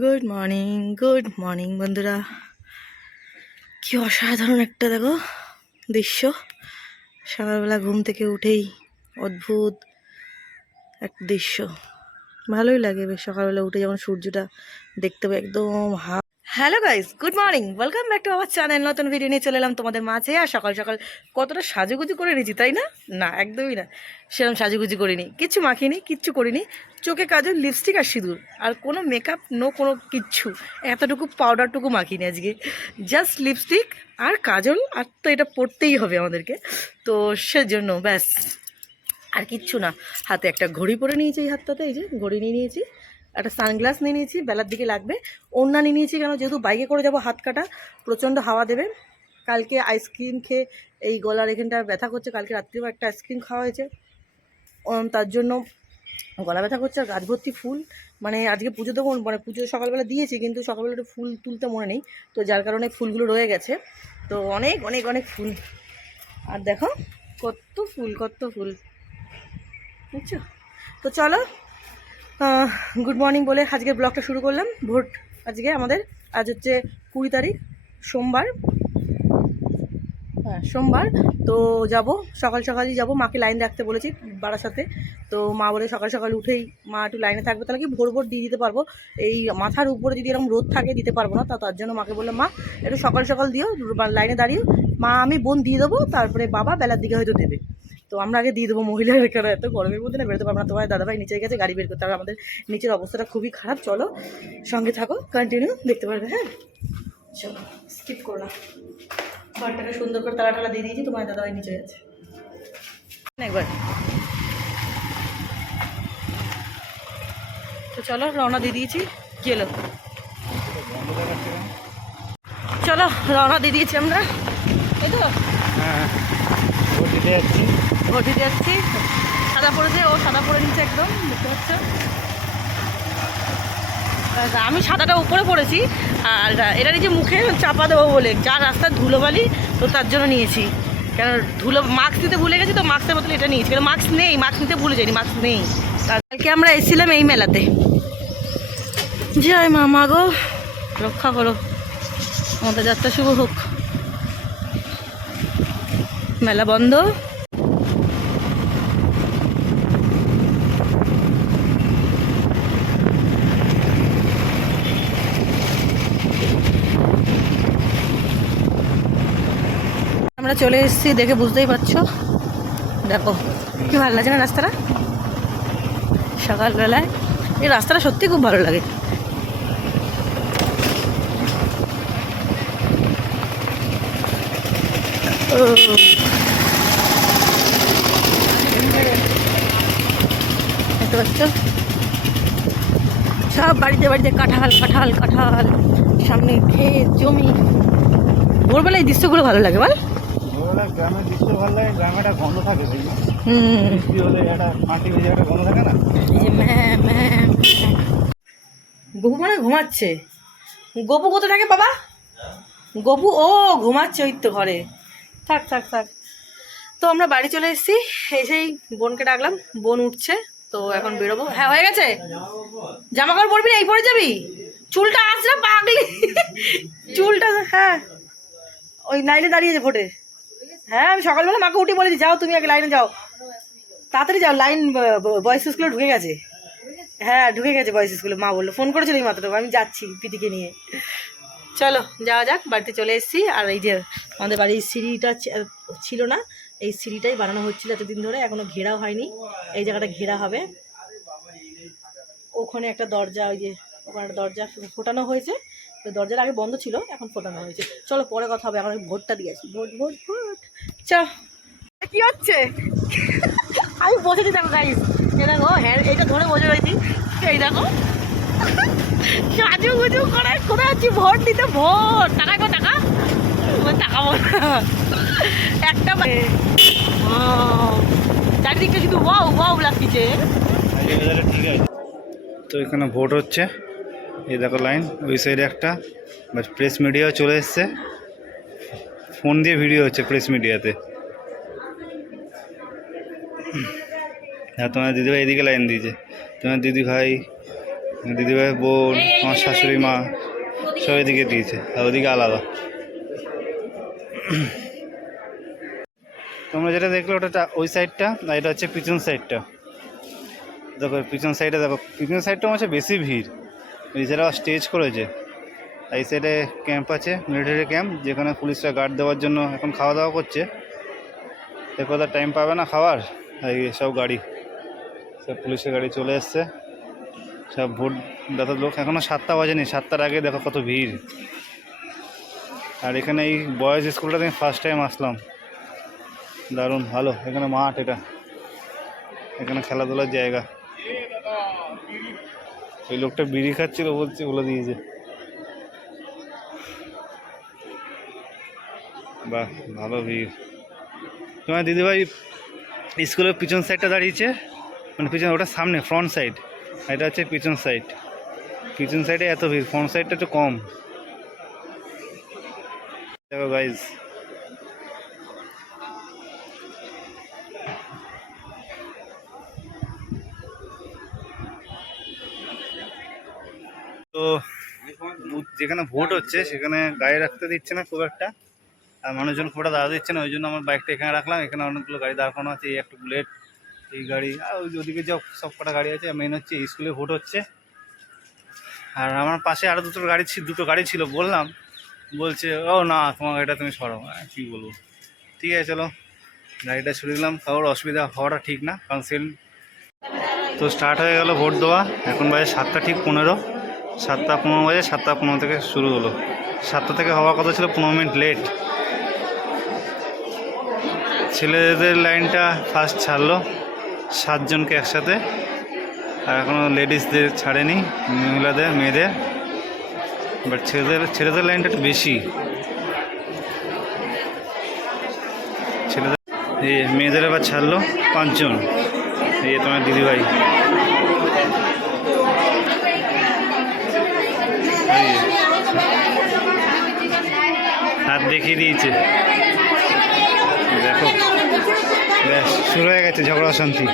Good morning বন্ধুরা। কি অসাধারণ একটা দেখো দৃশ্য। সকালবেলা ঘুম থেকে উঠেই অদ্ভুত এক দৃশ্য, ভালোই লাগে বেশ। সকালবেলা উঠে যখন সূর্যটা দেখতে পাই একদম hello guys, good morning, welcome back to our channel. নতুন ভিডিও নিয়ে চলে এলাম তোমাদের মাঝে। আর সকাল সকাল কতটা সাজুগুজু করে নিয়েছি, তাই না? না, একদমই না, সেরকম সাজুগুজু করিনি, কিচ্ছু মাখিনি, কিচ্ছু করিনি। চোখে কাজল, লিপস্টিক আর সিঁদুর, আর কোনো মেকআপ কোনো কিচ্ছু, এতটুকু পাউডারটুকু মাখিনি আজকে। জাস্ট লিপস্টিক আর কাজল, আর তো এটা পরতেই হবে আমাদেরকে, তো সেজন্য ব্যাস, আর কিচ্ছু না। হাতে একটা ঘড়ি পরে নিয়েছি, এই হাতটাতে এই যে ঘড়ি নিয়ে নিয়েছি, একটা সানগ্লাস নিয়ে নিয়েছি, বেলার দিকে লাগবে। ওড়না নিয়ে নিয়েছি, কেন যেহেতু বাইকে করে যাব, হাত কাটা, প্রচণ্ড হাওয়া দেবে। কালকে আইসক্রিম খেয়ে এই গলার এখানটা ব্যথা করছে, কালকে রাত্রিও একটা আইসক্রিম খাওয়া হয়েছে, তার জন্য গলা ব্যথা করছে। আর গাছ ভর্তি ফুল, মানে আজকে পুজো দেবো, মানে পুজো সকালবেলা দিয়েছি, কিন্তু সকালবেলা একটু ফুল তুলতে মনে নেই, তো যার কারণে ফুলগুলো রয়ে গেছে। তো অনেক অনেক অনেক ফুল, আর দেখো কত ফুল, কত ফুল, বুঝছো? তো চলো, গুড মর্নিং বলে আজকের ব্লগটা শুরু করলাম। ভোট আজকে আমাদের, আজ হচ্ছে 20 তারিখ, সোমবার। হ্যাঁ, সোমবার। তো যাব, সকাল সকালই যাব, মাকে লাইন রাখতে বলেছি বারাসাতে। তো মা বলে সকাল সকাল উঠেই মা একটু লাইনে থাকবে, তাহলে কি ভোর ভোর দিয়ে দিতে পারবো। এই মাথার উপরে যদি এরকম রোদ থাকে দিতে পারবো না, তার জন্য মাকে বললাম মা একটু সকাল সকাল দিও, লাইনে দাঁড়িয়ে। মা আমি বোন দিয়ে দেবো, তারপরে বাবা বেলার দিকে হয়তো দেবে। তো আমরা আগে দিয়ে দেবো, মহিলাদের কেন এত গরমের মধ্যে না বেরোতে পারবো না। তোমার দাদাভাই নিচে গেছে গাড়ি বের করতে, আর আমাদের নিচের অবস্থাটা খুবই খারাপ। চলো সঙ্গে থাকো, কন্টিনিউ দেখতে পারবে। হ্যাঁ চলো, স্কিপ করো না। ঘরটাকে সুন্দর করে তালা টালা দিয়ে দিয়েছি, তোমার দাদাভাই নিচে গেছে একবার। তো চলো, রওনা দিয়ে দিয়েছি। কি হলো? চলো রওনা দিয়ে দিয়েছি আমরা, এই তো ভোট দিতে যাচ্ছি। সাদা পড়েছে, ও সাদা পরে নিচ্ছে একদম, দেখতে পাচ্ছ। আমি সাদাটা উপরে পড়েছি, আর এটা নিচে মুখে চাপা দেবো বলে, যা রাস্তার ধুলোবালি, তো তার জন্য নিয়েছি। কেন ধুলো, মাস্ক নিতে ভুলে গেছি, তো মাস্কের বদলে এটা নিয়েছি, কেন মাস্ক নেই, মাস্ক নিতে ভুলে যাইনি, মাস্ক নেই। কালকে আমরা এসেছিলাম এই মেলাতে। জয় মা, মা গো রক্ষা করো, আমাদের যাত্রা শুভ হোক। মেলা বন্ধ, আমরা চলে এসেছি, দেখে বুঝতেই পারছো। দেখো কি ভালো লাগছে না রাস্তাটা সকালবেলায়। এই রাস্তাটা সত্যি খুব ভালো লাগে। দেখতে পাচ্ছ সব বাড়িতে বাড়িতে কাঁঠাল কাঁঠাল কাঁঠাল, সামনে ক্ষেত জমি। ভোরবেলায় এই দৃশ্যগুলো ভালো লাগে বল। গ্রামের দৃশ্য ভালো লাগে, গ্রামে একটা গন্ধ থাকে, বৃষ্টি হলে একটা মাটি ভেজে একটা গন্ধ থাকে না। গপু মানে ঘুমাচ্ছে। গপু কোথায় থাকে বাবা? গপু ও ঘুমাচ্ছে ওই তো ঘরে। থাক থাক থাক। তো আমরা বাড়ি চলে এসেছি, এসেই বোনকে ডাকলাম, বোন উঠছে, তো এখন বেরোবো। হ্যাঁ হয়ে গেছে, জামা কাপড় পরবি না, এই পরে যাবি? চুলটা আসলে পাগলি, চুলটা। হ্যাঁ ওই লাইনে দাঁড়িয়েছে ভোটে। হ্যাঁ আমি সকালবেলা মাকে উঠে বলেছি যাও তুমি আগে লাইনে যাও, তাড়াতাড়ি যাও, লাইন বয়েজ স্কুলে ঢুকে গেছে। হ্যাঁ ঢুকে গেছে বয়েজ স্কুলে, মা বললো, ফোন করেছিল এই মাত্র, আমি যাচ্ছি পিটিকে নিয়ে। চলো যাওয়া যাক, বাড়িতে চলে এসেছি। আর এই যে আমাদের বাড়ির সিঁড়িটা ছিল না, এই সিঁড়িটাই বানানো হচ্ছিল এতদিন ধরে, এখনো ঘেরাও হয়নি। এই জায়গাটা ঘেরা হবে। ওখানে একটা দরজা, ওই যে ওখানে একটা দরজা ফোটানো হয়েছে, তো দরজাটা আগে বন্ধ ছিল, এখন ফোটানো হয়েছে। চলো পরে কথা হবে, এখন ভোটটা দিয়েছি। Vote vote vote. চ কি হচ্ছে? আমি বসেছি, দেখো গাইস, এই দেখো, হ্যাঁ এইটা ধরে বসে রয়েছি, এই দেখো সাজু গুজু করে কোথায় আছি ভোট দিতে। ভোট টাকা গো টাকা, টাকা একটা চারিদিকটা শুধু ওয়াও ওয়াও লাগছে। তো এখানে ভোট হচ্ছে, এই দেখো লাইন, ওই সাইডে একটা প্রেস মিডিয়াও চলে এসছে, ফোন দিয়ে ভিডিও হচ্ছে প্রেস মিডিয়াতে। হ্যাঁ তোমার দিদিভাই এদিকে লাইন দিয়েছে, তোমার দিদি ভাই দিদিভাই বোন আমার শাশুড়ি মা সব এদিকে দিয়েছে আর ওদিকে আলাদা। তোমরা যেটা দেখলে ওটা ওই সাইডটা, আর এটা হচ্ছে পিছন সাইডটা। দেখো পিছন সাইডে, দেখো পিছন সাইডটা হচ্ছে বেশি ভিড়। এই সাইডে স্টেজ করেছে, এই সাইডে ক্যাম্প আছে, মিলিটারি ক্যাম্প, যেখানে পুলিশরা গার্ড দেওয়ার জন্য এখন খাওয়া দাওয়া করছে। এ কথা টাইম পাবে না খাওয়ার, এই সব গাড়ি, সব পুলিশের গাড়ি চলে এসছে, সব ভোট দাতার লোক। এখনও 7টা বাজেনি, 7টার আগে দেখো কত ভিড়। আর এখানে এই বয়েজ স্কুলটাতে আমি ফার্স্ট টাইম আসলাম, দারুণ ভালো। এখানে মাঠ, এটা এখানে খেলাধুলার জায়গা। ওই লোকটা বিড়ি খাচ্ছিল বলছে, বলে দিয়েছে। বাহ, ভালো ভিড়। তোমার দিদিভাই স্কুলের পিছন সাইডটা দাঁড়িয়েছে, মানে পিছন, ওটা সামনে ফ্রন্ট সাইড, এটা হচ্ছে পিছন সাইড। পিছন সাইডে এত ভিড়, ফ্রন্ট সাইডটা একটু কম। দেখো গাইজ, তো যেখানে ভোট হচ্ছে সেখানে গাড়ি রাখতে দিচ্ছে না খুব একটা, আর মানুষজন খুব একটা দাঁড়া দিচ্ছে না। ওই জন্য আমার বাইকটা এখানে রাখলাম। এখানে অনেকগুলো গাড়ি দাঁড় করানো আছে, এই একটা বুলেট, এই গাড়ি, আর ওদিকে যে সব কটা গাড়ি আছে। মেন হচ্ছে স্কুলে ভোট হচ্ছে। আর আমার পাশে আরও দুটো গাড়ি ছিল, বললাম, বলছে ও না তোমার গাড়িটা তুমি সরাও। কী বলবো, ঠিক আছে চলো গাড়িটা সরিয়ে দিলাম। কারোর অসুবিধা হওয়াটা ঠিক না, কারণ তো স্টার্ট হয়ে গেল ভোট দেওয়া। এখন বাজে 7টা ঠিক 15, 7টা 15 বাজে, 7টা 15 থেকে শুরু হলো। 7টা থেকে হওয়ার কথা ছিল, 15 মিনিট লেট। ছেলেদের লাইনটা ফার্স্ট ছাড়লো 7 জনকে একসাথে, আর এখনও লেডিসদের ছাড়েনি, মেয়েদের। বাট ছেলেদের লাইনটা একটু বেশি। মেয়েদের আবার ছাড়লো 5 জন। এই তোমার দিদিভাই, হাত দেখিয়ে দিয়েছে। দেখো ব্যাস শুরু হয়ে গেছে ঝগড়া শান্তি।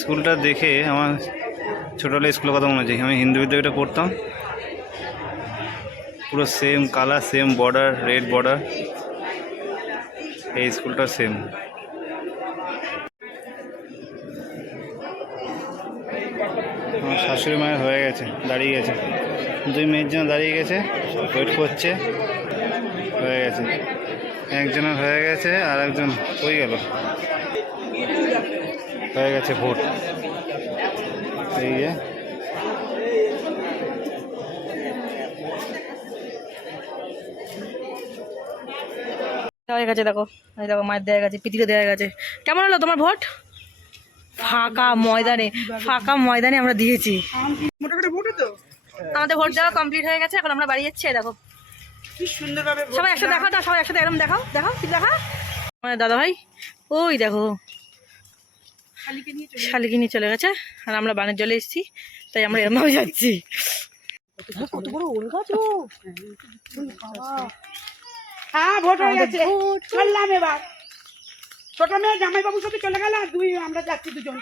স্কুলটা দেখে আমার ছোটবেলায় স্কুলের কথা মনে হচ্ছে। আমি হিন্দু বিদ্যাপীঠে পড়তাম, পুরো same colour, same border, red border. এই স্কুলটা সেম। আমার শাশুড়ি মায়ের হয়ে গেছে, দাঁড়িয়ে গেছে, 2 মেয়ের জন্য দাঁড়িয়ে গেছে, ওয়েট করছে। হয়ে গেছে, একজনের হয়ে গেছে, আর একজন কই গেল। হয়ে গেছে ভোট। এই যে হয়ে গেছে, দেখো এই দেখো মায়ের দেওয়া গেছে, পিটিতে দেওয়া গেছে। কেমন হলো তোমার ভোট? ফাঁকা ময়দানে আমরা দিয়েছি। আমাদের ভোট দেওয়া কমপ্লিট হয়ে গেছে, এখন আমরা বাড়ি যাচ্ছি। দেখো কি সুন্দরভাবে সবাই একসাথে দেখাও, সবাই একসাথে এরকম দেখাও, ঠিক দেখা আমার দাদা ভাই। ওই দেখো শালিকে নিয়ে চলে গেছে, আর আমরা বানের জলে এসেছি, তাই আমরা এরমভাবে যাচ্ছি। কত বড় ওল গাছ! হ্যাঁ ভোট হয়ে গেছে, চললাম এবার। ছোট মেয়ে জামাইবাবুর সাথে চলে গেল, আর আমরা যাচ্ছি 2 জন।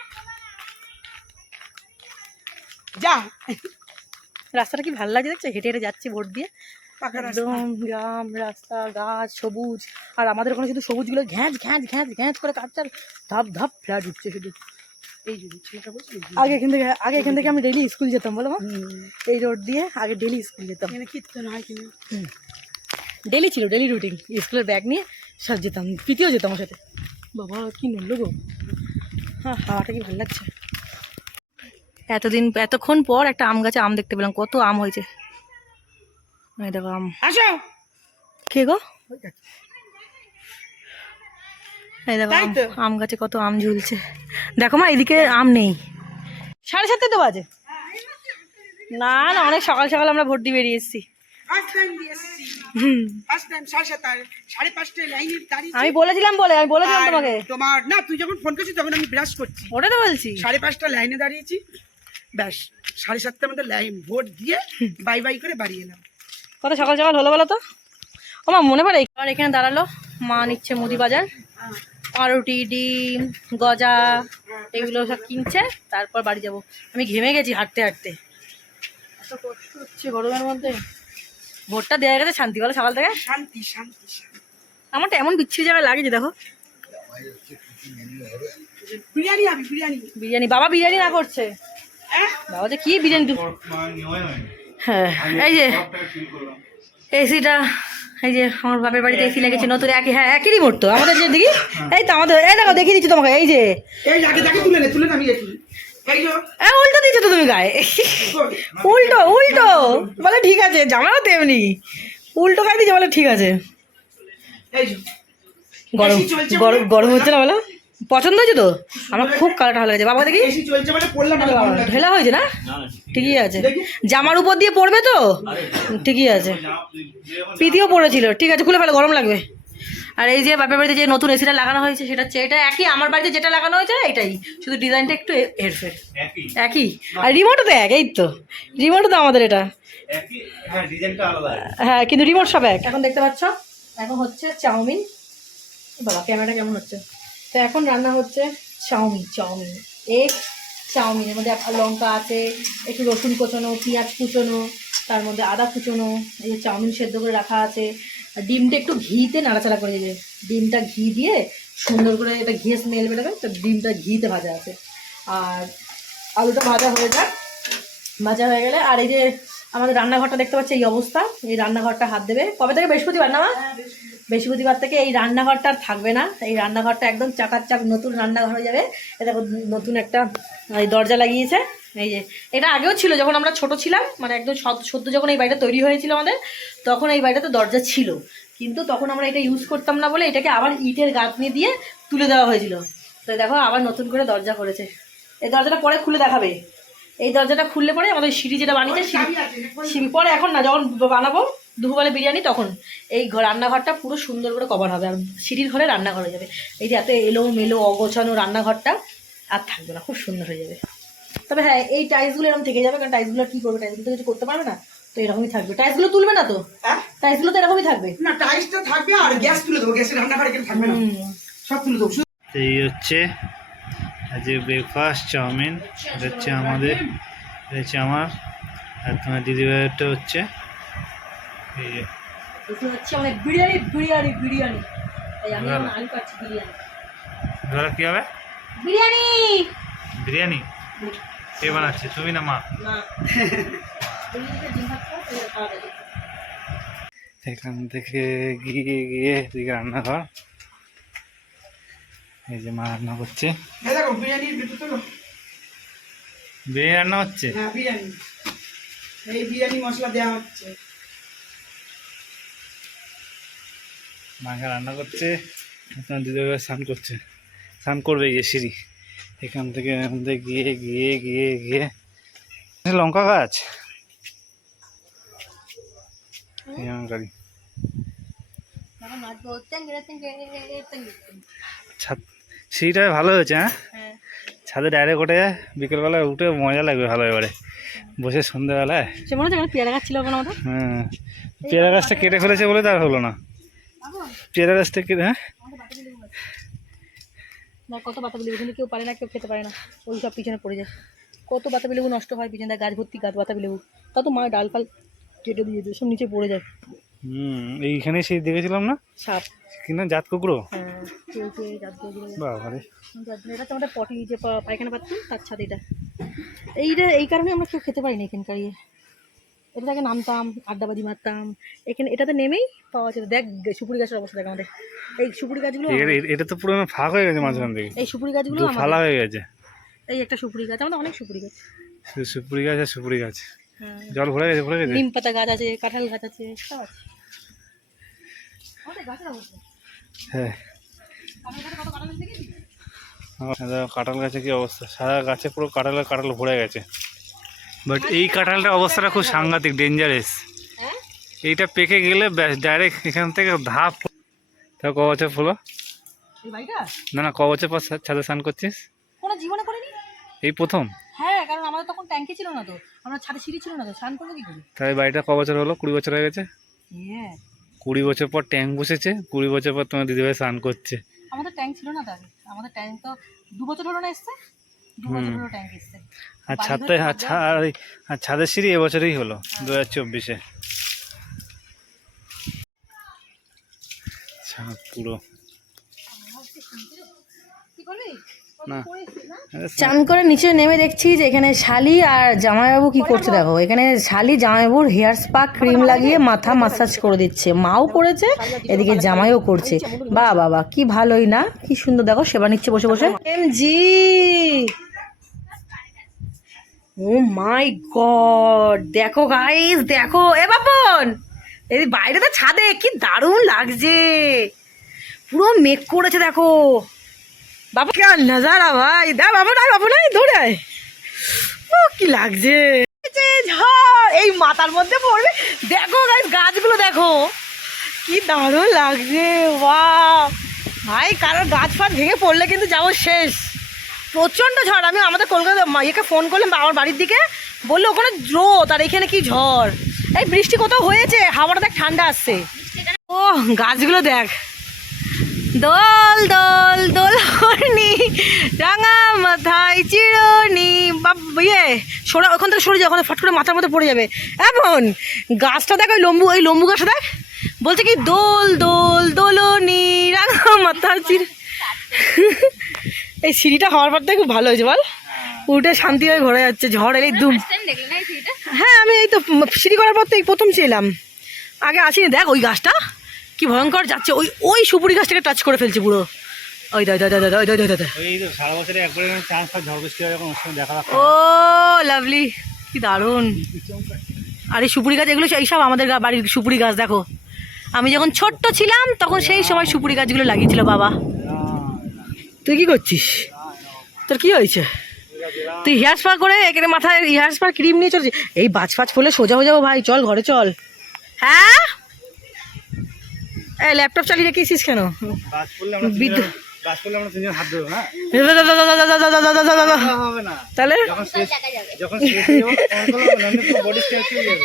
যা, রাস্তাটা কি ভালো লাগছে, দেখছো? হেঁটে হেঁটে যাচ্ছি ভোট দিয়ে, একদম গ্রাম রাস্তা, গাছ সবুজ। আর আমাদের ওখানে শুধু সবুজগুলো ঘ্যাঁচ ঘ্যাঁচ ঘ্যাঁচ ঘ্যাঁচ করে কাটছে, ধাপ ধাপ ফ্ল্যাট উঠছে শুধু। এই যে ছেলেটা বলছি, আগে এখান থেকে আমি ডেইলি স্কুল যেতাম, বলো মা, এই রোড দিয়ে আগে ডেইলি স্কুল যেতাম। এখানে কীর্তন হয় কিনা, ডেইলি ছিল, ডেইলি রুটিন। স্কুলের ব্যাগ নিয়ে সব যেতাম, পিটিও যেতাম ওর সাথে। বাবা কি নড়লো গো! হ্যাঁ, হাওয়াটা কি ভালো লাগছে। এতক্ষণ পর একটা আম গাছে আম দেখতে পেলাম, কত আম হয়েছে। এই দেখো আম। আসো। কে গো? এই দেখো আম গাছে কত আম ঝুলছে। দেখো মা, এদিকে আম নেই। 7:30 তো বাজে। না না, অনেক সকাল সকাল আমরা ভোট দিয়ে বেরিয়ে এসেছি। আমি বলেছিলাম তোমাকে। তোমার না, তুই যখন ফোন করছিস তখন আমি ব্রাশ করছি, ওটা তো বলছি। 5:30 লাইনে দাঁড়িয়েছি, ব্যাস 7:30 মধ্যে লাইন ভোট দিয়ে বাই বাই করে বাড়ি এলাম। কত সকাল সকাল হলো বলো তো। ও মা, মনে পড়ে আর এখানে দাঁড়ালো মা নিচ্ছে মুদি বাজার, পাউরুটি, ডিম, গজা এগুলো সব কিনছে, তারপর বাড়ি যাব। আমি ঘেমে গেছি হাঁটতে হাঁটতে, এত কষ্ট হচ্ছে গরমের মধ্যে। ভোটটা দেওয়া গেছে শান্তি, বলো সকাল থেকে শান্তি শান্তি শান্তি। আমারটা এমন বিচ্ছিরি জায়গায় লাগে যে দেখো। বিরিয়ানি হবে, বিরিয়ানি। বিরিয়ানি, বাবা বিরিয়ানি না করছে, হ্যাঁ বাবা যে কি বিরিয়ানি হ্যাঁ এই যে এসিটা, এই যে আমার বাপের বাড়িতে এসি লেগেছে নতুন, একই, হ্যাঁ একই রিমোট তো আমাদের, যে দেখি এই তো আমাদের, এই দেখো দেখিয়ে দিচ্ছি তোমাকে, এই যে এই আগে তাকে তুলে নে, তুলে নামিয়ে তুই। এই যে উল্টো দিচ্ছ তো তুমি গায়ে, উল্টো উল্টো বলে ঠিক আছে, জামাও তেমনি উল্টো গায়ে দিচ্ছে বলে ঠিক আছে। এই যে গরম এসি চলছে গরম বলে- গরম হচ্ছে না বলো, পছন্দ হয়েছে তো আমার, খুব কালারটা ভালো লাগছে। বাবা দেখি এসি চলছে বলে পড়লাম না, ভালো লাগছে। ঢেলা হয়েছে না, ঠিকই আছে, জামার উপর দিয়ে পড়বে তো ঠিকই আছে, পিদিও পড়েছিল, ঠিক আছে খুলে ফেলো, গরম লাগবে। আর এই যে বাপের বাড়িতে যে নতুন এসিটা লাগানো হয়েছে সেটা হচ্ছে এটা একই, আমার বাড়িতে যেটা লাগানো হয়েছে এটাই, শুধু ডিজাইনটা একটু হেরফের, একই একই। আর রিমোটও তো এক, এই তো রিমোটও তো আমাদের এটা, একই, হ্যাঁ ডিজাইনটা আলাদা। হ্যাঁ কিন্তু রিমোট সব এক। এখন দেখতে পাচ্ছ এখন হচ্ছে চাউমিন, বাবা ক্যামেরাটা কেমন হচ্ছে, তো এখন রান্না হচ্ছে চাউমিন, এগ চাউমিনের মধ্যে লঙ্কা আছে, একটু রসুন কুচোনো, পেঁয়াজ কুচোনো, তার মধ্যে আদা কুচোনো, এই যে চাউমিন সেদ্ধ করে রাখা আছে, আর ডিমটা একটু ঘিতে নাড়াচাড়া করে দিয়েছে, ডিমটা ঘি দিয়ে সুন্দর করে, এটা ঘিয়ে স্মেল বেরোবে, তো ডিমটা ঘিতে ভাজা আছে। আর আলুটা ভাজা হয়ে যাক, ভাজা হয়ে গেলে, আর এই যে আমাদের রান্নাঘরটা দেখতে পাচ্ছি এই অবস্থা, এই রান্নাঘরটা হাত দেবে কবে থেকে, বৃহস্পতিবার না মা? বৃহস্পতিবার থেকে এই রান্নাঘরটা আর থাকবে না, এই রান্নাঘরটা একদম চাকাচাক নতুন রান্নাঘর হয়ে যাবে। এটা নতুন একটা এই দরজা লাগিয়েছে, এই যে এটা আগেও ছিল যখন আমরা ছোট ছিলাম, মানে একদম সদ্য যখন এই বাড়িটা তৈরি হয়েছিল আমাদের, তখন এই বাড়িটাতে দরজা ছিল, কিন্তু তখন আমরা এটা ইউজ করতাম না বলে এটাকে আবার ইটের গাঁথনি দিয়ে তুলে দেওয়া হয়েছিল। তো দেখো আবার নতুন করে দরজা করেছে, এই দরজাটা পরে খুলে দেখাবে। এই দরজাটা খুললে পরে আমাদের সিঁড়ি যেটা বানিয়েছে, সিঁড়ি পরে, এখন না, যখন বানাবো দুপুরবেলা বিরিয়ানি তখন এই রান্নাঘরটা পুরো সুন্দর করে কভার হবে, আর সিঁড়ির ঘরে রান্নাঘর হয়ে যাবে। এই যে এত এলো মেলো অগোছানো রান্নাঘরটা আর থাকবে না, খুব সুন্দর হয়ে যাবে। তবে হ্যাঁ এই টাইলসগুলো এরকম থেকে যাবে, কারণ টাইলসগুলো কী করবে, টাইলসগুলো তো কিছু করতে পারবে না, তো এরকমই থাকবে। টাইলসগুলো তুলবে না তো, হ্যাঁ টাইলসগুলো তো এরকমই থাকবে না, টাইলসটা থাকবে আর গ্যাস তুলে দেবো, গ্যাসের রান্নাঘরে কেন থাকবে না, সব তুলে দেবো। এই হচ্ছে আজ ব্রেকফাস্ট চাউমিন, এটা হচ্ছে আমাদের, এটা হচ্ছে আমার, আর তোমার দিদিভাইয়েরটা হচ্ছে এই যে এটা হচ্ছে আমাদের বিরিয়ানি, বিরিয়ানি এই আমি এখন আলু কাটছি, বিরিয়ানি এবার কী হবে? বিরিয়ানি বিরিয়ানি কে বানাচ্ছে, তুমি না মা? না বিরিয়ানিতে ডিম ভাত খাও, তাহলে খাওয়া যাবে। এখান থেকে গিয়ে এদিকে রান্নাঘর, এই যে মা রান্না করছে, এই দেখো বিরিয়ানির ভিতর তো, বিরিয়ানি রান্না হচ্ছে। হ্যাঁ বিরিয়ানি, এই বিরিয়ানি মশলা দেওয়া হচ্ছে। মাকে রান্না করছে, আপনার দিদিভাই স্নান করছে, স্নান করবে গিয়ে সিঁড়ি, এখান থেকে গিয়ে লঙ্কা গাছ, এই আমার গাড়ি, ছাদ সিঁড়িটা ভালো হয়েছে, হ্যাঁ হ্যাঁ ছাদে ডাইরেক্ট ওঠে বিকেলবেলায় উঠে মজা লাগবে ভালো, এবারে বসে সন্ধ্যেবেলায়। সে মনে হচ্ছে এখানে পেয়ারা গাছ ছিল না আমাদের, হ্যাঁ পেয়ারা গাছটা কেটে ফেলেছে বলে তার হলো না, পেয়ারা গাছটা কেটে, হ্যাঁ না কত বাতাবি লেবু, কিন্তু কেউ পারে না, কেউ খেতে পারে না, ওই সব পিছনে পড়ে যায়, কত বাতাবি লেবু নষ্ট হয় পিছনে, গাছ ভর্তি গাছ বাতাবি লেবু, তা তো মা ডাল ফাল কেটে দিয়ে সব নিচে পড়ে যায়। এইখানে সেই দেখেছিলাম না সাপ, কিনা জাত কুকুরো, হ্যাঁ কেউ কেউ গাছগুলো, বাবারে এটা তো আমাদের পটি যে পায়খানা পাচ্ছি তার ছাদে, এটা এই কারণে আমরা কেউ খেতে পারি না এখানকার ইয়ে, এটা থেকে নামতাম আড্ডাবাজি মারতাম, এখানে এটাতে নেমেই পাওয়া যেত। দেখ সুপুরি গাছের অবস্থা দেখ আমাদের, এই সুপুরি গাছগুলো এটা তো পুরো ফাঁক হয়ে গেছে মাঝখান থেকে, এই সুপুরি গাছগুলো ফালা হয়ে গেছে, এই একটা সুপুরি গাছ, আমাদের অনেক সুপুরি গাছ, শুধু সুপুরি গাছ আর সুপুরি গাছ, হ্যাঁ জল ভরে গেছে নিম পাতা গাছ আছে, কাঁঠাল গাছ আছে, সব আছে আমাদের গাছের অবস্থা। হ্যাঁ কাঁঠাল গাছে কি অবস্থা, সারা গাছে পুরো কাঁঠাল ভরে গেছে, বাট এই কাঁঠালটার অবস্থাটা খুব সাংঘাতিক ডেঞ্জারাস, হ্যাঁ এইটা পেকে গেলে ডাইরেক্ট এখান থেকে ধাপ। তা ক বছর হলো? এই বাড়িটা না ক বছর পর ছাদে স্নান করছিস? কোনো জীবনে করিনি, এই প্রথম? হ্যাঁ কারণ আমাদের তখন ট্যাঙ্কি ছিল না তো, আমরা ছাদে সিঁড়ি ছিল না তো, স্নান করবো কি করি। তাই বাড়িটা ক বছর হলো? 20 বছর হয়ে গেছে। হ্যাঁ 20 বছর পর ট্যাঙ্ক বসেছে, 20 বছর পর তোমার দিদিভাই স্নান করছে। আমাদের ট্যাঙ্ক ছিল না, তার আমাদের ট্যাঙ্ক তো 2 বছর হলো না এসছে, 2 বছর হলো ট্যাঙ্ক এসছে। আর ছাদটা আর ছাদের সিঁড়ি এবছরই হলো 2024-এ। ছাদ পুরো না। চান করে নিচে নেমে দেখছি যে এখানে শালি আর জামাইবাবু কি করছে দেখো। এখানে শালি জামাইবাবুর হেয়ার স্পা ক্রিম লাগিয়ে মাথা মাসাজ করে দিচ্ছে, মাও করেছে এদিকে জামাইও করছে। বাহ বাবা, কি ভালোই না, কি সুন্দর দেখো সেবা নিচ্ছে বসে বসে। এমজি, ও মাই গড, দেখো গাইস দেখো। এ বাপন, এই বাইরে তো ছাদে কি দারুণ লাগছে, পুরো মেঘ করেছে দেখো। বাবা কে নজারা ভাই, দা বাবা নাই, বাবা নাই, দৌড়ে আয়। ও কি লাগছে, ঝড় এই মাথার মধ্যে পড়বে। দেখো গাইস গাছগুলো দেখো কি দারুণ লাগছে। বাহ ভাই, কারোর গাছ ফাছ ভেঙে পড়লে কিন্তু যাবো শেষ। প্রচণ্ড ঝড়। আমি আমাদের কলকাতা ইয়েকে ফোন করলাম আমার বাড়ির দিকে, বললো ওখানে রোদ আর এখানে কি ঝড়। এই বৃষ্টি কোথাও হয়েছে, হাওয়াটা দেখ ঠান্ডা আসছে। ও গাছগুলো দেখ, দোল দোল দোলনি রাঙা মাথায় চিরনি। ইয়ে সরা, ওখান থেকে সরে যায়, ওখানে ফট করে মাথার মধ্যে পড়ে যাবে। এমন গাছটা দেখ, ওই লম্বু গাছটা দেখ, বলছে কি দোল দোল দোলনি রাঙা মাথার চির। এই সিঁড়িটা হওয়ার পর থেকে খুব ভালো হয়েছে বল, উঠে শান্তি হয়ে ঘরে যাচ্ছে। ঝড় এলেই দুম। হ্যাঁ আমি এই তো সিঁড়ি করার পর তো এই প্রথম ছিলাম, আগে আসিনি। দেখ ওই গাছটা কি ভয়ঙ্কর যাচ্ছে, ওই ওই সুপুরি গাছটাকে টাচ করে ফেলছে পুরো। ওই দাদা দাদা দাদা দাদা দাদা, এই তো সারা বছরে একবার চান্স পায় ঝড় বৃষ্টি হয় যখন, ওর সঙ্গে দেখা রাখতে। ও লাভলি, কি দারুণ। আর এই সুপুরি গাছ এগুলো এইসব আমাদের বাড়ির সুপুরি গাছ দেখো। আমি যখন ছোট্ট ছিলাম তখন সেই সময় সুপুরি গাছগুলো লাগিয়েছিল বাবা। তুই কি করছিস, তোর কি হয়েছে? তুই হেয়ার স্পা করে এখানে মাথায় হেয়ার স্পা ক্রিম নিয়ে চলছিস। এই বাজ ফাজ পড়লে সোজা হয়ে যাবো ভাই, চল ঘরে চল। হ্যাঁ এই ল্যাপটপ চালিয়ে রেখেছিস কেন? গাছ পড়লে আমরা তিনজন হাত ধরবো না, হবে না। তাহলে যখন শেষ হয়ে যাবো বডি স্ট্রেচ হয়ে যাবে।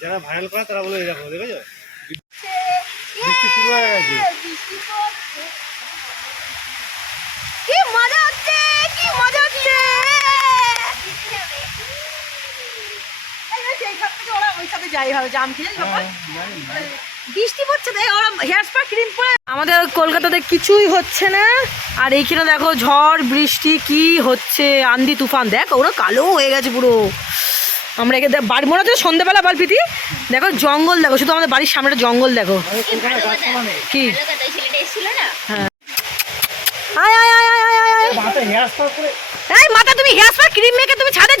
যারা ভাইরাল করে তারা বলে দেখো, দেখেছো বৃষ্টি শুরু হয়ে গেছে। কি মজা হচ্ছে, কি মজা হচ্ছে। বৃষ্টি পড়ছে, হেয়ার স্পা ক্রিম পরে আমাদের কলকাতাতে কিছুই হচ্ছে না। আর এইখানে দেখো ঝড় বৃষ্টি কি হচ্ছে, আন্ধি তুফান। দেখ ওরা কালো হয়ে গেছে পুরো। আমরা এখানে বাড়ি মনে হচ্ছে সন্ধ্যেবেলা বালপিতি দেখো, জঙ্গল দেখো, শুধু আমাদের বাড়ির সামনে জঙ্গল দেখো। কি হ্যাঁ, আয় আয় আয় আয় আয় আয় আয়। এই মাথা তুমি হেয়ার স্পা ক্রিম মেখে তুমি ছাদে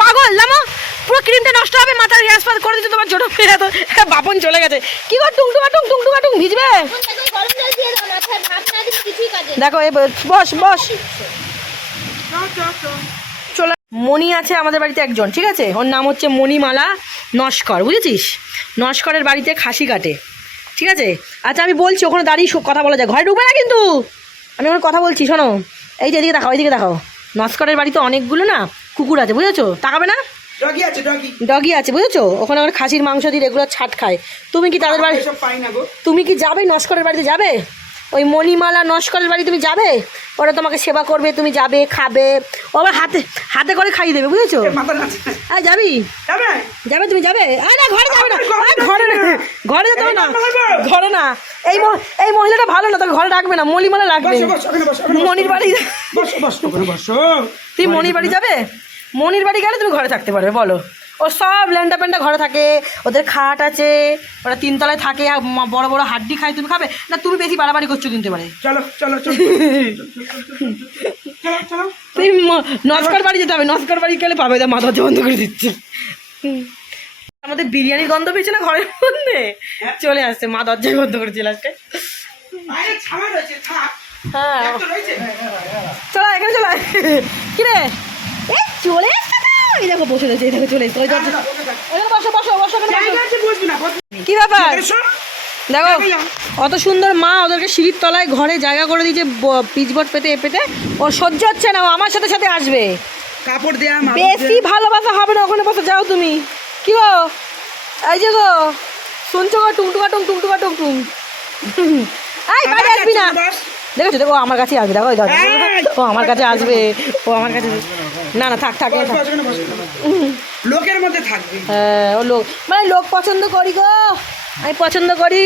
পাগল লামো, পুরো ক্রিমটা নষ্ট হবে। মাথার হেয়ার স্পা করে দিতে তোমার ছোট মেয়ে তো বাপন চলে গেছে। কি গো টুংটুমা টুংটুমা টুং ভিজবে। দেখো এই বস বস চলে। মণি আছে আমাদের বাড়িতে একজন, ঠিক আছে, ওর নাম হচ্ছে মণিমালা নস্কর, বুঝেছিস? নস্করের বাড়িতে খাসি কাটে, ঠিক আছে। আচ্ছা আমি বলছি, ওখানে দাঁড়িয়ে কথা বলা যায়, ঘরে ঢুকবে না কিন্তু। আমি ওখানে কথা বলছি, শোনো। এই যে এদিকে দেখাও, এইদিকে দেখাও। নস্করের বাড়িতে অনেকগুলো না কুকুর আছে, বুঝেছো? তাকাবে না? ডগি আছে বুঝেছো? ওখানে ওখানে খাসির মাংস দিয়ে রেগুলার ছাট খায়। তুমি কি তাদের বাড়ি, তুমি কি যাবে নস্করের বাড়িতে যাবে? ওই মণিমালা নস্করের বাড়ি তুমি যাবে? ওরা তোমাকে সেবা করবে, তুমি যাবে খাবে, ও আবার হাতে হাতে করে খাইয়ে দেবে, বুঝেছো? হ্যাঁ যাবি, যাবে তুমি যাবে? না ঘরে যাবে না, ঘরে না, ঘরে যেতে হবে না, ঘরে না। এই মহিলাটা ভালো না, তাকে ঘরে রাখবে না, মণিমালা রাখবে। মনির বাড়ি, তুই মনির বাড়ি যাবে? মনির বাড়ি গেলে তুমি ঘরে থাকতে পারবে, বলো? ও সব ল্যান্ডা প্যান্ডা ঘরে থাকে, ওদের খাট আছে, ওরা 3 তলায় থাকে, বড় বড় হাড্ডি খায়। তুমি খাবে না? তুমি বেশি বাড়াবাড়ি করছো কিন্তু এবারে। চলো চলো চলো চলো, তুই নস্কর বাড়ি যেতে হবে। নস্কর বাড়ি গেলে পাবে, মাথা বন্ধ করে দিচ্ছে। আমাদের বিরিয়ানির গন্ধ পেয়েছে না ঘরের মধ্যে, চলে আসছে, মা দরজায় বন্ধ করেছে লাস্টে। হ্যাঁ চলো এখানে চলো। কিরে চলে আসছে, এই দেখো বসে রয়েছে, এই দেখো চলে এসছে। বসো বসো বসো। কি ব্যাপার দেখো, অত সুন্দর মা ওদেরকে সিঁড়ির তলায় ঘরে জায়গা করে দিয়েছে, পিচবোর্ড পেতে পেতে। ওর সহ্য হচ্ছে না, আমার সাথে সাথে আসবে। কাপড় দেয়া বেশি ভালোবাসা হবে না, ওখানে বসে যাও তুমি। কি গো, এই যে গো শুনছো গো টুমটুকা টুম টুমটুকা টুম টুম এই বাইরে আসবি না দেখো দেখো আমার কাছে আসবে দেখো ও আমার কাছে আসবে ও আমার কাছে না না থাক থাক লোকের মধ্যে থাকবে। হ্যাঁ ও লোক মানে লোক পছন্দ করি গো আমি পছন্দ করি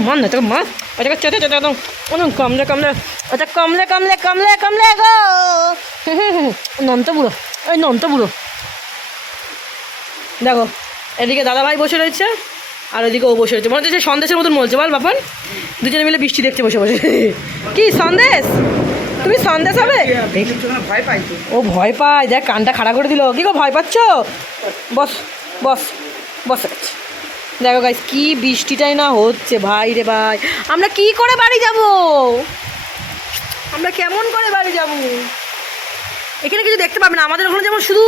মন না তোর মা ওটা চেতে চেতে একদম অনেক কমলে কমলে ওটা কমলে কমলে কমলে কমলে গো নন্ত বুড়ো ওই নন্ত বুড়ো দেখো এদিকে দাদাভাই বসে রয়েছে আর ওইদিকে ও বসে রয়েছে মনে হচ্ছে সন্দেশের মতন বলছে বল বাপন দুজনে মিলে বৃষ্টি দেখছে বসে বসে কি সন্দেশ তুমি সন্দেশ হবে ভয় পাই তো। ও ভয় পায় দেখ কানটা খাড়া করে দিল কি গো ভয় পাচ্ছ বস বস বস দেখো গাইস কি বৃষ্টিটাই না হচ্ছে ভাই রে ভাই আমরা কি করে বাড়ি যাব আমরা কেমন করে বাড়ি যাব এখানে কিছু দেখতে পাবে না আমাদের ওখানে যেমন শুধু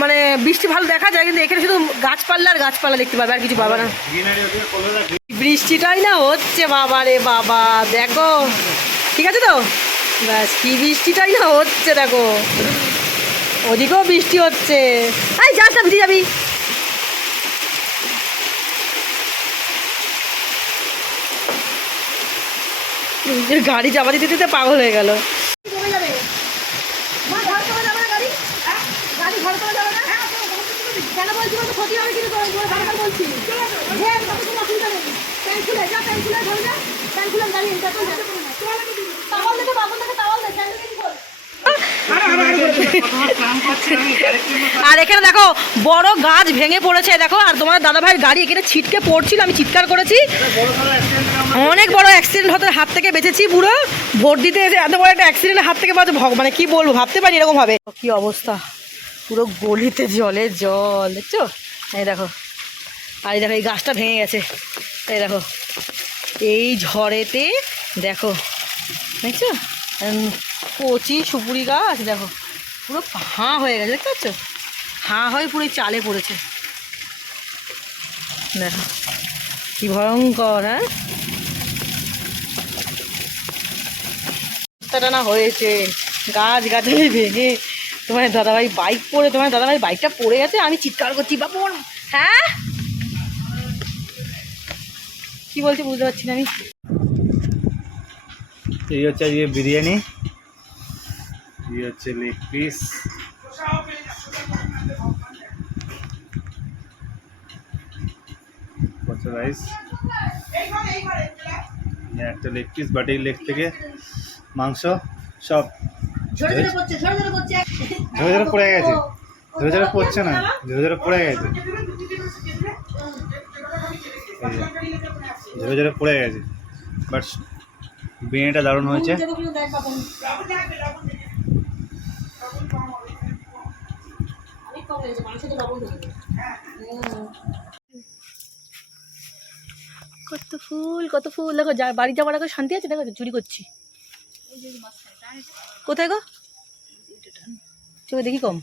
মানে বৃষ্টি ভালো দেখা যায় কিন্তু এখানে শুধু গাছপালা আর গাছপালা দেখতে পাবে আর কিছু পাবে না বৃষ্টিটাই না হচ্ছে বাবা রে বাবা দেখো ঠিক আছে তো ব্যাস কি বৃষ্টিটাই না হচ্ছে দেখো ওদিকেও বৃষ্টি হচ্ছে এই যাস না ভিজে যাবি গাড়ি চাপা দিতে দিতে পাগল হয়ে গেল আর এখানে দেখো বড় গাছ ভেঙে পড়েছে দেখো আর তোমার দাদা ভাইয়ের গাড়ি এখানে ছিটকে পড়ছিল আমি চিৎকার করেছি অনেক বড় অ্যাক্সিডেন্ট হতে হাত থেকে বেঁচেছি পুরো ভোট দিতে এসে এত বড় একটা অ্যাক্সিডেন্টের হাত থেকে বাঁচে মানে কি বলবো ভাবতে পারি এরকম ভাবে কি অবস্থা পুরো গলিতে জলে জল দেখছো এই দেখো আর এই দেখো এই গাছটা ভেঙে গেছে এই দেখো এই ঝড়েতে দেখো দেখছো কচি সুপুরি গাছ দেখো পুরো হাঁ হয়ে গেছে দেখতে পাচ্ছ হাঁ হয়ে পুরো চালে পড়েছে দেখো কি ভয়ঙ্কর হ্যাঁ না হয়েছে গাছ গাছালি ভেঙে তোমার দাদাভাই বাইক পড়ে তোমার দাদাভাই বাইকটা পড়ে গেছে আমি চিৎকার করছি বাপন হ্যাঁ কি বলছে বুঝতে পারছি না আমি এই হচ্ছে আজকে বিরিয়ানি এই হচ্ছে লেগ পিস রাইস একটা লেগ পিস বাটির লেগ থেকে মাংস সব ঝরে ঝরে পড়ে গেছে ঝরে ঝরে পড়ছে না ঝরে ঝরে পড়ে গেছে ঝরে ঝরে পড়ে গেছে বাট বিরিয়ানিটা দারুণ হয়েছে কত ফুল দেখো বাড়ি যাওয়ার আগে শান্তি আছে দেখো চুরি করছি কোথায় গো চোখে দেখি কম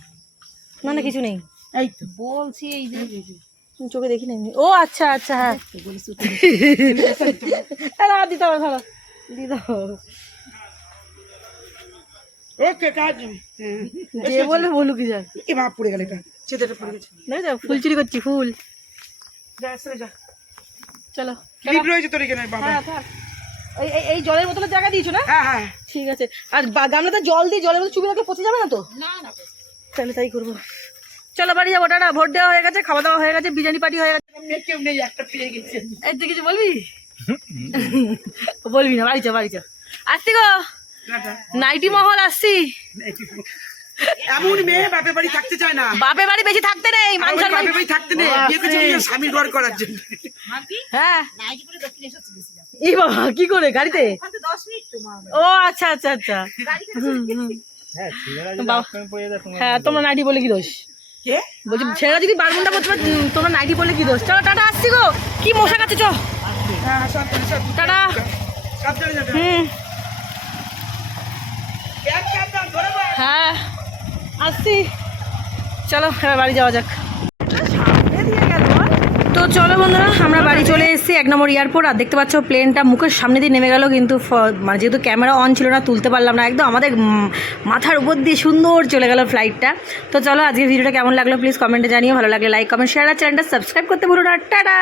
না না কিছু নেই এই তো বলছি এই যে চোখে দেখি নেই ও আচ্ছা আচ্ছা হ্যাঁ দিতে হবে ধরো দিতে ওকে কাজ যে বলবে বলুক কি যাক এ বাপ পড়ে গেল এটা চেতেটা পড়ে গেছে দেখো ফুল চুরি করছি ফুল যা সরে যা চলো ক্লিপ রয়েছে তোর এখানে বাবা হ্যাঁ থাক এই জলের বোতলের জায়গা দিয়েছো না হ্যাঁ হ্যাঁ ঠিক আছে আর গামলাতে জল দিয়ে জলের মধ্যে চুপি রাখলে পচে যাবে না তো না না তাহলে তাই করবো চলো বাড়ি যাবো টাটা ভোট দেওয়া হয়ে গেছে খাওয়া দাওয়া হয়ে গেছে বিরিয়ানি পার্টি হয়ে গেছে কেউ নেই একটা পেয়ে গেছে এই তুই কিছু বলবি বলবি না বাড়ি চো আসছি গো নাইটি মহল আসছি এমন মেয়ে বাপের বাড়ি থাকতে চায় না বাপের বাড়ি বেশি থাকতে নেই বাপের বাড়ি থাকতে নেই বিয়ে করছে স্বামী ঘর করার জন্য হ্যাঁ এই বাবা কি করে গাড়িতে ও আচ্ছা আচ্ছা আচ্ছা হ্যাঁ তোমরা নাইটি বলে কি দোষ বলছি ছেলেরা যদি বারমুন্ডা করতে পারে তোমরা নাইটি বলে কি দোষ চলো টাটা আসছি গো কি মশা কাছে চ টাটা হ্যাঁ আসছি চলো এবার বাড়ি যাওয়া যাক তো চলো বন্ধুরা আমরা বাড়ি চলে এসেছি এসেছি 1 নম্বর এয়ারপোর্ট। আর দেখতে পাচ্ছ প্লেনটা মুখের সামনে দিয়ে নেমে গেল, কিন্তু মানে যেহেতু ক্যামেরা অন ছিল না তুলতে পারলাম না, একদম আমাদের মাথার উপর দিয়ে সুন্দর চলে গেল ফ্লাইটটা। তো চলো আজকে ভিডিওটা কেমন লাগলো প্লিজ কমেন্টে জানিও, ভালো লাগলে লাইক কমেন্ট শেয়ার আর চ্যানেলটা সাবস্ক্রাইব করতে ভুলো না। টাটা।